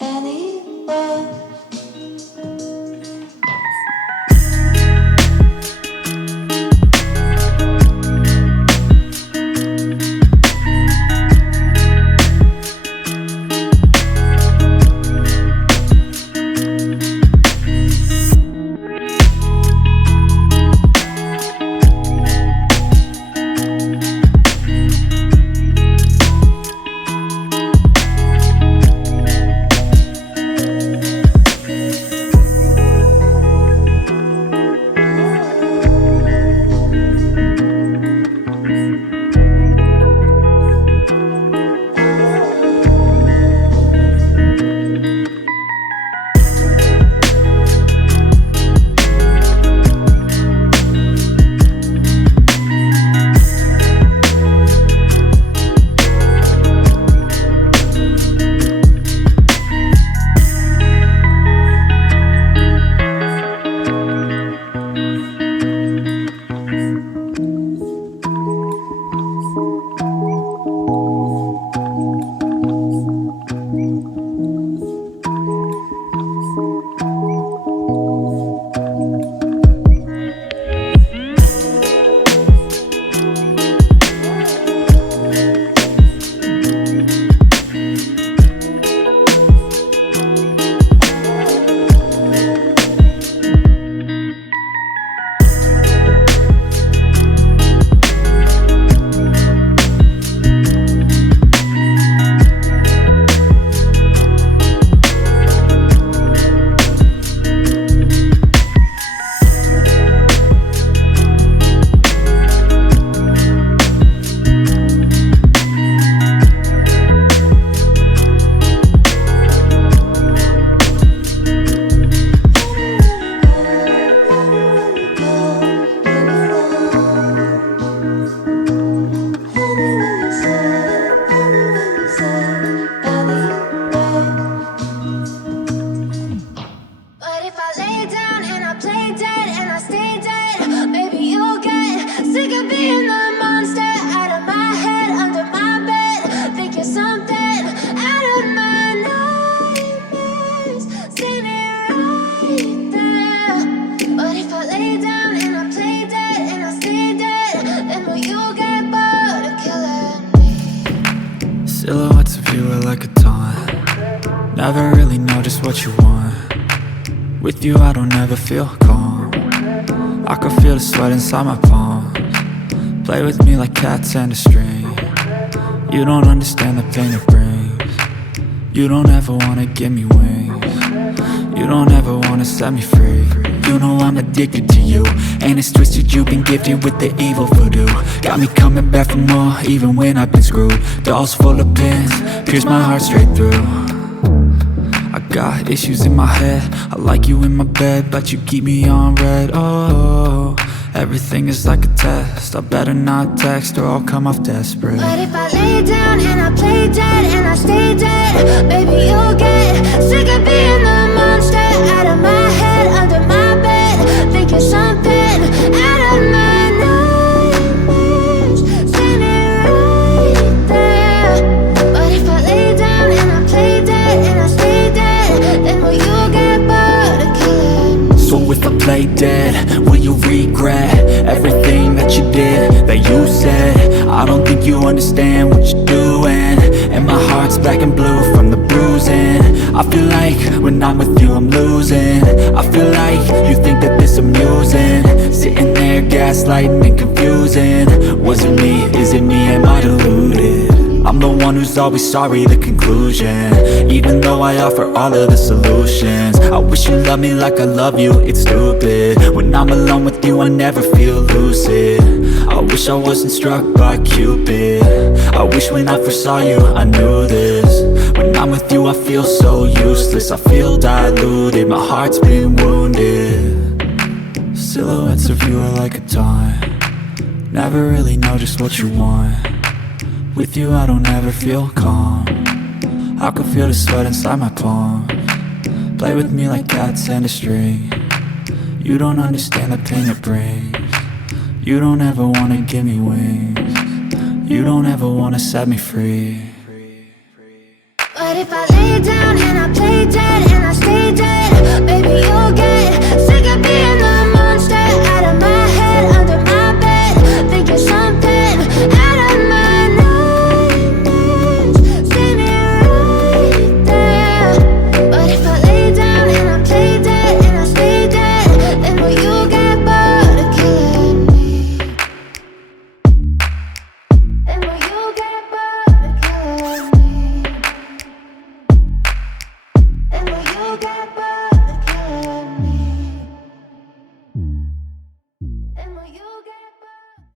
anywhere. But if I lay down and I play dead and I stay dead, maybe you'll get sick of being the monster out of my head, under my bed. Think you're something out of my nightmares, standing right there. But if I lay down and I play dead and I stay dead, then will you get bored of killing me? Silhouettes of you are like a taunt. Never really know just what you want. With you I don't ever feel calm. I can feel the sweat inside my palms. Play with me like cats and a string. You don't understand the pain it brings. You don't ever wanna give me wings. You don't ever wanna set me free. You know I'm addicted to you, and it's twisted, you've been gifted with the evil voodoo. Got me coming back for more, even when I've been screwed. Dolls full of pins, pierce my heart straight through. I got issues in my head, I like you in my bed, but you keep me on red. Oh, everything is like a test, I better not text or I'll come off desperate. But if I lay down and I play dead and I stay dead, maybe you'll get sick of being the monster out of my head, under my bed. Think you're something out of my nightmares, standing right there. But if I lay down and I play dead and I stay dead, then will you get bored of killing me? So if I play dead, will you regret everything that you did, that you said? I don't think you understand what you're doing, and my heart's black and blue from the bruising. I feel like when I'm with you I'm losing. I feel like you think that this amusing, sitting there gaslighting and confusing. Was it me? Is it me? Am I deluded? I'm the one who's always sorry, the conclusion. Even though I offer all of the solutions, I wish you loved me like I love you, it's stupid. When I'm alone with you I never feel lucid. I wish I wasn't struck by Cupid. I wish when I first saw you I knew this. When I'm with you I feel so useless, I feel diluted, my heart's been wounded. Silhouettes of you are like a taunt. Never really know just what you want. With you I don't ever feel calm. I can feel the sweat inside my palms. Play with me like cats and a string. You don't understand the pain it brings. You don't ever wanna give me wings. You don't ever wanna set me free. But if I lay down and I